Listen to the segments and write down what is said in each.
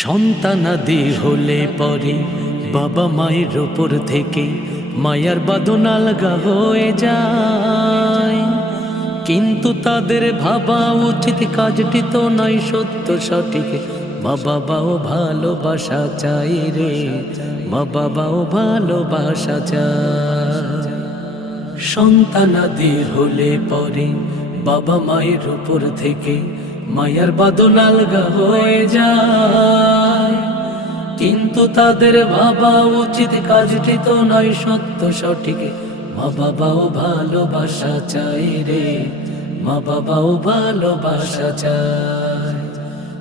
সন্তানাদি হলে পরে বাবা মায়ের ওপর থেকে মায়ার বাদন আলগা হয়ে যায়। কিন্তু তাদের ভাবা উচিত কাজটি তো নয় সত্য সঠিক। মা বাবাও ভালোবাসা চাই রে, মা বাবাও ভালোবাসা চায় সন্তানাদি হলে পরে বাবা মায়ের উপর থেকে মায়ার বাদন আলগা হয়ে যায়। কিন্তু তাদের ভাবা উচিত, কাজটি তো নয় সত্য, সঠিক। মা বাবাও ভালোবাসা চাই রে, মা বাবাও ভালোবাসা চায়।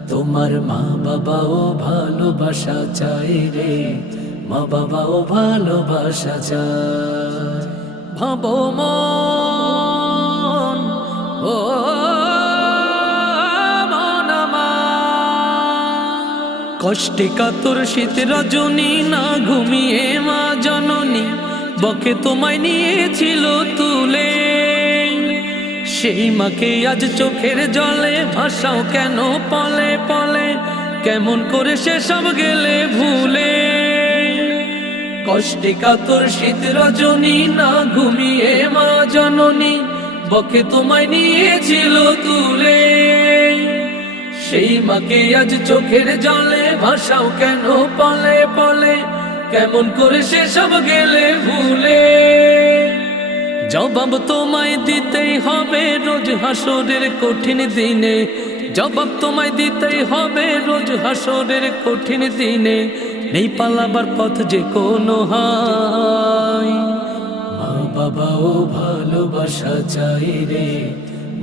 তোমার মা বাবাও ভালোবাসা চাই রে, মা বাবাও ভালোবাসা চায়। ভাবো মন, ও কষ্টে কাতর শীত রজনী না ঘুমিয়ে মা জননী, বকে তোমায় নিয়েছিল তুলে। সেই মাকে আজ চোখের জলে ভাসাও কেন পলে পলে, কেমন করে সে সব গেলে ভুলে। কষ্টে কাতর শীত রজনী না ঘুমিয়ে মা জননী, বকে তোমায় নিয়েছিল তুলে। সেই মাকে আজ চোখের জলে ভাসাও কেন? পলে পলে, কেমন করে সে সব গেলে ভুলে? জবাব তোমায় দিতেই হবে রোজ হাসরের কঠিন দিনে। জবাব তোমায় দিতেই হবে রোজ হাসরের কঠিন দিনে। নেই পালাবার পথ যে কোনো হাই মা বাবাও ভালোবাসা চাই রে।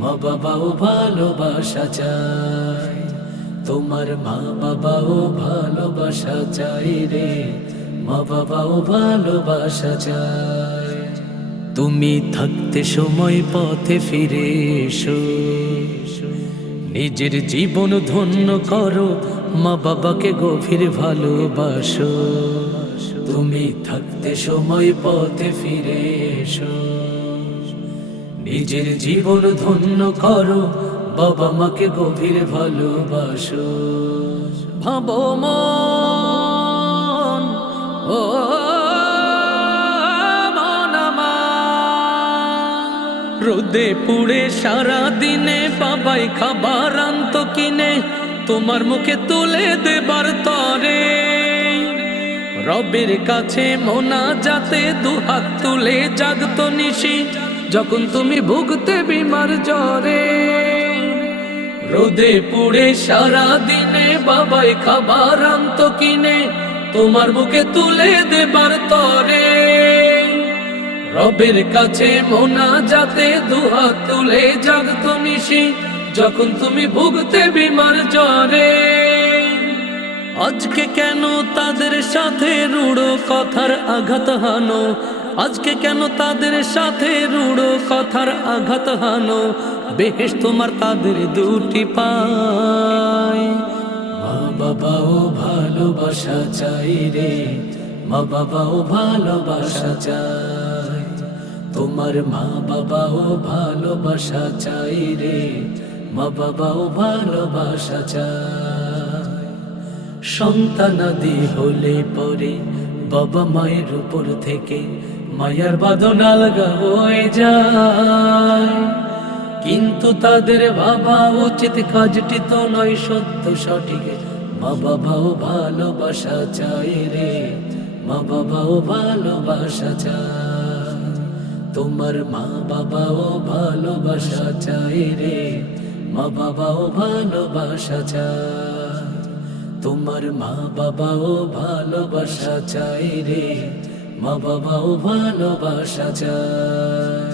মা বাবাও ভালোবাসা চাই তোমার মা বাবাও ভালোবাসা চাই রে। মা বাবাও ভালোবাসা চাই তুমি থাকতে সময় পথে ফিরে এসো। নিজের জীবন ধন্য করো। মা বাবাকে গভীর ভালোবাসো। তুমি থাকতে সময় পথে ফিরে এসো। নিজের জীবন ধন্য করো, বাবা মাকে গভীর ভালোবাসো। ভাবো মন, ও রোদে পুড়ে সারা দিনে বাবাই খাবার আনত কিনে, তোমার মুখে তুলে দেবার তরে। রবের কাছে মোনা যাতে দুহাত তুলে জাগত নিশি যখন তুমি ভুগতে বিমার জ্বরে, রোদে পুড়ে সারা দিনে বাবাই খাবার আনত কিনে তোমার মুখে তুলে দেবার তরে। রবের কাছে মোনা যাতে দুহাত তুলে জাগত নিশি, যখন তুমি ভুগতে বিমার জ্বরে। আজকে কেন তাদের সাথে রুড়ো কথার আঘাত হানো? আজকে কেন তাদের সাথে রুড়ো কথার আঘাত হানো? বেহেস তোমার তাদের দুটি পায়। মা বাবাও ভালোবাসা চাই রে, মা বাবাও ভালোবাসা চাই। তোমার মা বাবাও ভালোবাসা চাই রে, মা বাবাও ভালোবাসা চাই। সন্তানাদি হলে পরে বাবা মায়ের উপর থেকে মায়ার বাদন আলগা হয়ে যায়। কিন্তু তাদের বাবা উচিত কাজটি তো নয়, সত্য সঠিক। মা বাবাও ভালোবাসা চাই রে, মা বাবাও ভালোবাসা চায়। তোমার মা বাবাও ভালোবাসা চাই রে, মা বাবাও ভালোবাসা চায়। তোমার মা বাবাও ভালোবাসা চাই রে মা বাবাও ভালোবাসা চায়।